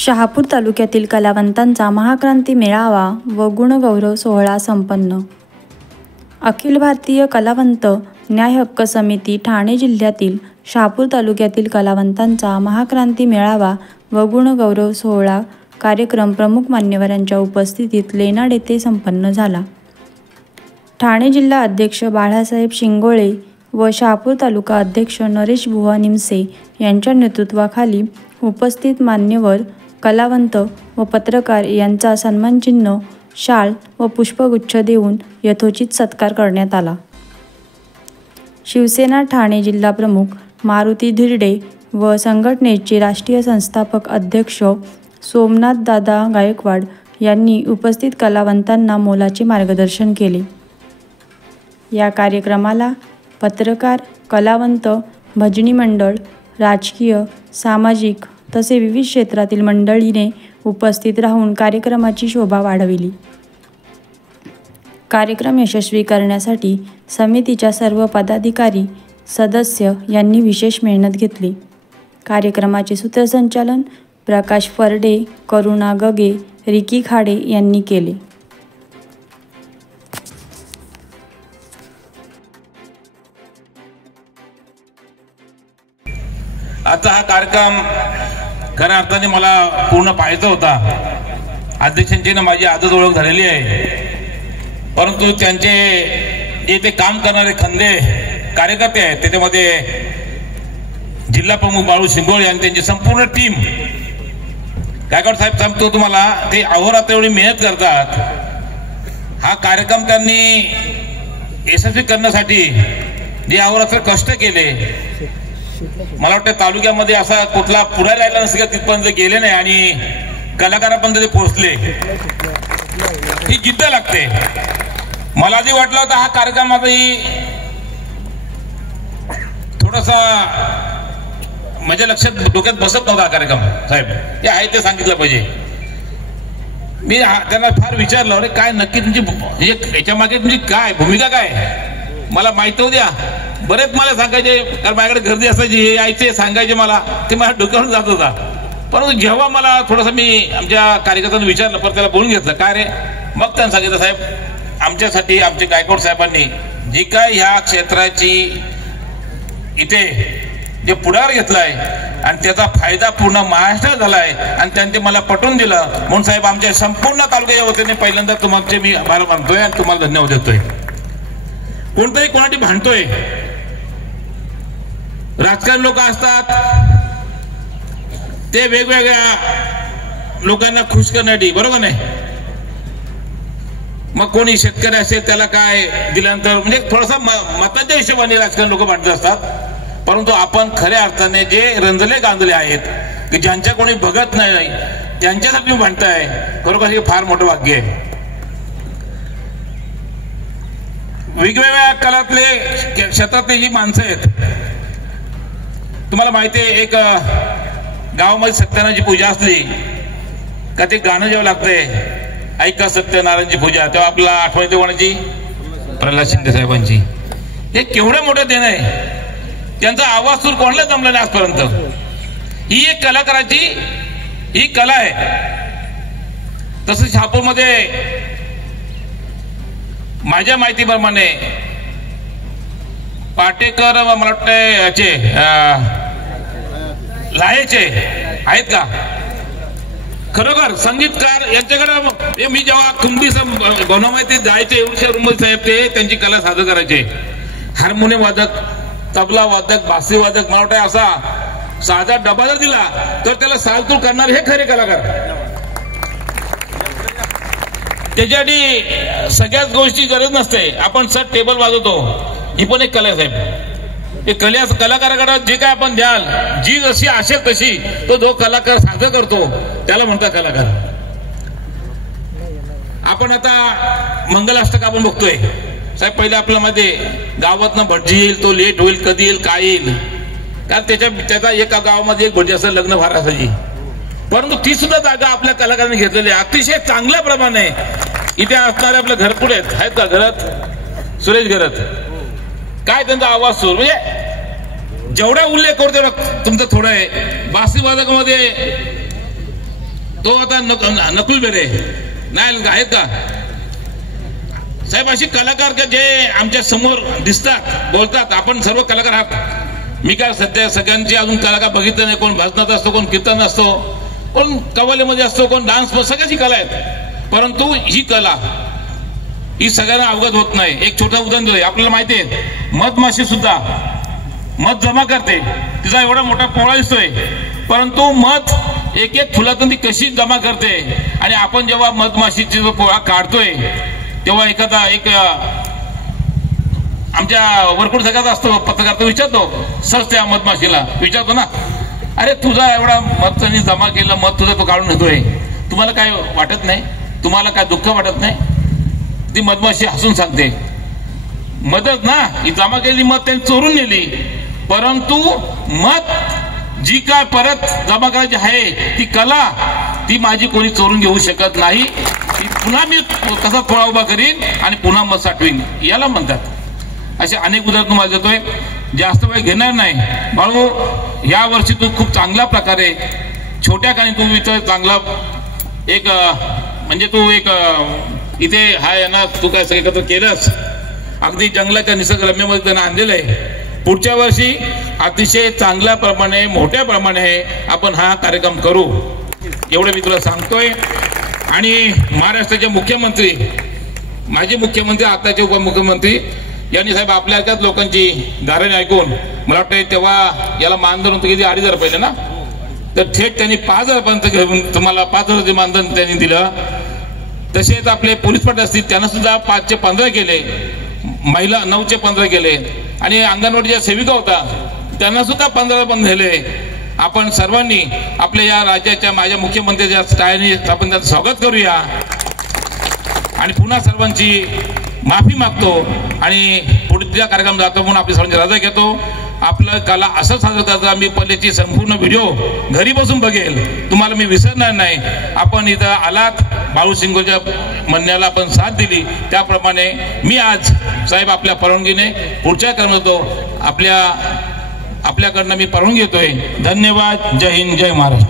शहापूर तालुक्यातील कलावंतांचा महाक्रांती मेळावा व गुणगौरव सोहळा संपन्न. अखिल भारतीय कलावंत न्याय हक्क समिती ठाणे जिल्ह्यातील शहापूर तालुक्यातील कलावंतांचा महाक्रांती मेळावा व गुणगौरव सोहळा कार्यक्रम प्रमुख मान्यवरांच्या उपस्थितीत लेनाड येथे संपन्न झाला. ठाणे जिल्हा अध्यक्ष बाळासाहेब शिंगोळे व शहापूर तालुका अध्यक्ष नरेश बुवा निमसे यांच्या नेतृत्वाखाली उपस्थित मान्यवर, कलावंत व पत्रकार यांचा सन्मानचिन्ह, शाल व पुष्पगुच्छ देऊन यथोचित सत्कार करण्यात आला. शिवसेना ठाणे जिल्हा प्रमुख मारुती धिरडे व संघटनेचे राष्ट्रीय संस्थापक अध्यक्ष सोमनाथदादा गायकवाड यांनी उपस्थित कलावंतांना मोलाचे मार्गदर्शन केले. या कार्यक्रमाला पत्रकार, कलावंत, भजनी मंडळ, राजकीय, सामाजिक तसे विविध क्षेत्रातील मंडळीने उपस्थित राहून कार्यक्रमाची शोभा वाढविली. कार्यक्रम यशस्वी करण्यासाठी समितीच्या सर्व पदाधिकारी, सदस्य यांनी विशेष मेहनत घेतली. कार्यक्रमाचे सूत्रसंचालन प्रकाश फरडे, करुणा गगे, रिकी खाडे यांनी केले. आता हा कार्यक्रम खऱ्या अर्थाने मला पूर्ण पाहायचा होता. अध्यक्षांची ना माझी आजच ओळख झालेली आहे, परंतु त्यांचे जे ते काम करणारे खंदे कार्यकर्ते आहेत त्याच्यामध्ये जिल्हा प्रमुख बाळू शिंगोळे आणि त्यांची संपूर्ण टीम, गायकवाड साहेब सांगतो तुम्हाला, ते अहोरात्र एवढी मेहनत करतात. हा कार्यक्रम त्यांनी यशस्वी करण्यासाठी जे अहोरात्र कष्ट केले, मला वाटतं तालुक्यामध्ये असा कुठला पुढे राहिला नसेल का तिथपर्यंत गेले नाही आणि कलाकारापर्यंत ते पोहोचले. ही जिद्द लागते. मला आधी वाटलं होतं हा कार्यक्रम आताही थोडासा माझ्या लक्षात डोक्यात बसत नव्हता. हा कार्यक्रम साहेब हे आहे ते सांगितलं पाहिजे. मी त्यांना फार विचारलं, अरे काय नक्की तुमची याच्या मागे तुमची काय भूमिका काय, मला माहिती होऊ द्या. बरेच मला सांगायचे, कारण माझ्याकडे गर्दी असायची, हे यायचे सांगायचे मला, ते माझ्या डोक्यावरून जात होता. परंतु जेव्हा मला थोडंसं मी आमच्या कार्यकर्त्यांना विचारलं, परत त्याला बोलून घेतलं, काय रे, मग त्यांनी सांगितलं, साहेब आमच्यासाठी आमचे गायकवाड साहेबांनी जी काय ह्या क्षेत्राची इथे जे पुढाकार घेतलाय आणि त्याचा फायदा पूर्ण महाराष्ट्रात झालाय आणि त्यांनी मला पटवून दिलं, म्हणून साहेब आमच्या संपूर्ण तालुक्याच्या वतीने पहिल्यांदा तुम्हाला मी आभार मानतोय आणि तुम्हाला धन्यवाद देतोय. कोणतरी कोणाची भांडतोय, राजकारणी लोक असतात ते वेगवेगळ्या लोकांना खुश करण्यासाठी, बरोबर नाही. मग कोणी शेतकरी असेल त्याला काय दिल्यानंतर म्हणजे थोडासा मताच्या हिशोबाने राजकारणी लोक भांडत असतात. परंतु आपण खऱ्या अर्थाने जे रंजले गांजले आहेत की ज्यांच्या कोणी बघत नाही त्यांच्यासाठी भांडताय, खरोखर हे फार मोठं भाग्य आहे. वेगवेगळ्या कलातले क्षेत्रातले जी माणसं आहेत, तुम्हाला माहिती आहे, एक गावामध्ये सत्यनारायणची पूजा असली का ते गाणं जेव्हा लागतंय, ऐका सत्यनारायणची पूजा, तेव्हा आपल्याला आठवण येते कोणाची, प्रल्हाद शिंदे साहेबांची. हे केवढं मोठं देणं आहे. त्यांचा आवाज सूर कोणाला जमला नाही आजपर्यंत. ही एक कलाकाराची ही कला आहे. तसंच शहापूरमध्ये माझ्या माहितीप्रमाणे पाटेकर मला वाटतं याचे लाहेचे आहेत का, खरोखर संगीतकार यांच्याकडे मी जेव्हा कुंभी बनवायचे जायचे एवढ्या रुमल साहेब ते त्यांची कला सादर करायचे. हार्मोनियम वादक, तबला वादक, बासरी वादक, मला वाटतं असा साधा डबा जर दिला तर त्याला सालतूर करणारे हे खरे कलाकार. त्याच्यासाठी सगळ्याच गोष्टी गरज नसते. आपण सर टेबल वाजवतो, ही पण एक कला आहे साहेब. ते कलाकाराकडे जे काय आपण द्याल, जी जशी असेल तशी तो जो कलाकार सादर करतो त्याला म्हणतात कलाकार. आपण आता मंगलाष्टक आपण बघतोय साहेब. पहिले आपल्यामध्ये गावातनं भटजी येईल, तो लेट होईल, कधी येईल, काय येईल, कारण त्याचा एका गावामध्ये एक भटजी असं लग्न फार असायची. परंतु ती सुद्धा जागा आपल्या कलाकारांनी घेतलेली आहे अतिशय चांगल्या प्रमाणे. इथे असणारे आपल्या घरपुढे आहेत का, घरात सुरेश घरात, काय त्यांचा आवाज सूर, म्हणजे जेवढा उल्लेख करतो तुमचं थोडं आहे. बासरी वादकामध्ये तो आता नकुल बेरे नाही आहेत का साहेब? अशी कलाकार का जे आमच्या समोर दिसतात, बोलतात. आपण सर्व कलाकार आहात. मी काय सध्या सगळ्यांचे अजून कलाकार बघितलं नाही. कोण भजनात असतो, कोण कीर्तन असतो, कोण कव्वालीमध्ये असतो, कोण डान्स, सगळ्याची कला आहेत. परंतु ही कला ही सगळ्यांना अवगत होत नाही. एक छोटा उदाहरण दिलं. आपल्याला माहिती आहे मधमाशी सुद्धा मध जमा करते. तिचा एवढा मोठा पोळा दिसतोय, परंतु मध एक एक फुलातून ती कशी जमा करते. आणि आपण जेव्हा मधमाशीचा जो पोळा काढतोय तेव्हा एखादा एक आमच्या वरकुड सगळ्यात असतो पत्रकार, तो विचारतो सहज त्या मधमाशीला विचारतो ना, अरे तुझा एवढा मध त्यांनी जमा केलं, मध तुझा तो काढून येतोय, तुम्हाला काय वाटत नाही? तुम्हाला काय दुःख वाटत नाही? ती मधमाशी हसून सांगते, मदत ना ही जमा केलेली मध त्यांनी चोरून नेली, परंतु मध जी काय परत जमा करायची आहे ती कला ती माझी कोणी चोरून घेऊ शकत नाही. पुन्हा मी कसा पोळा उभा करीन आणि पुन्हा मध साठवीन, याला म्हणतात. असे अनेक उदाहरण तुम्हाला देतोय. जास्त वेळ घेणार नाही. बाळू, या वर्षी तू खूप चांगल्या प्रकारे छोट्या काळी तू इथं चांगला एक म्हणजे तू एक इथे हा यांना तू काय सगळं एकत्र केलंस. अगदी जंगलाच्या निसर्गरम्यमध्ये त्यांना आणलेलं आहे. पुढच्या वर्षी अतिशय चांगल्या प्रमाणे मोठ्या प्रमाणे आपण हा कार्यक्रम करू, एवढं मी तुला सांगतोय. आणि महाराष्ट्राचे मुख्यमंत्री, माजी मुख्यमंत्री, आताचे उपमुख्यमंत्री यांनी साहेब आपल्या एकाच लोकांची गाऱ्हाणे ऐकून मला वाटतं तेव्हा याला मानधन होतं किती 2,500 पहिले ना, तर थेट त्यांनी 5,000 घेऊन तुम्हाला 5,000 मानधन त्यांनी दिलं. तसेच आपले पोलीस पाटील असतील त्यांना सुद्धा 5चे 15 केले, महिला 9चे 15 केले, आणि अंगणवाडीच्या सेविका होता त्यांना सुद्धा 15 पण दिले. आपण सर्वांनी आपल्या या राज्याच्या माझ्या मुख्यमंत्र्याच्या स्टाईलने आपण त्याचं स्वागत करूया आणि पुन्हा सर्वांची माफी मागतो आणि पुढच्या कार्यक्रम जातो म्हणून आपली सर्वांची रजा घेतो. आपलं कला असं साजरं करतो. आम्ही पहिल्याची संपूर्ण व्हिडिओ घरी बसून बघेल, तुम्हाला मी विसरणार नाही. आपण इथं आलात, बाळू सिंगोच्या म्हणण्याला आपण साथ दिली, त्याप्रमाणे मी आज साहेब आपल्या परवानगीने पुढच्या क्रमांक आपल्याकडनं मी परवानगी घेतोय. धन्यवाद. जय हिंद, जय महाराष्ट्र.